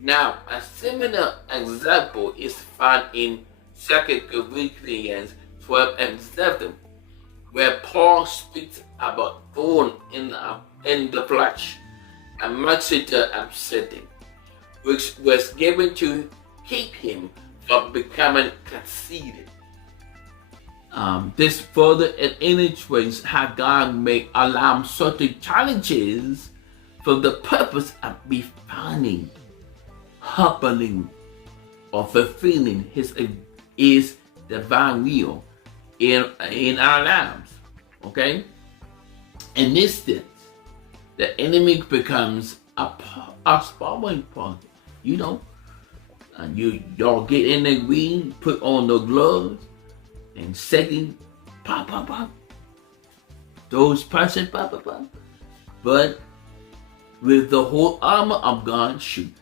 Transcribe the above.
Now, a similar example is found in 2 Corinthians 12 and 7, where Paul speaks about thorn in the flesh, a messenger of Satan, which was given to keep him from becoming conceited. This further illustrates how God may allow certain challenges for the purpose of refining, humbling, or fulfilling His divine will in our lives. Okay? In this sense, the enemy becomes a sparring partner. You know, and y'all get in the ring, put on the gloves, and second, pop, pop, pop. Those person, pop, pop, pop. But with the whole armor of God, shoot.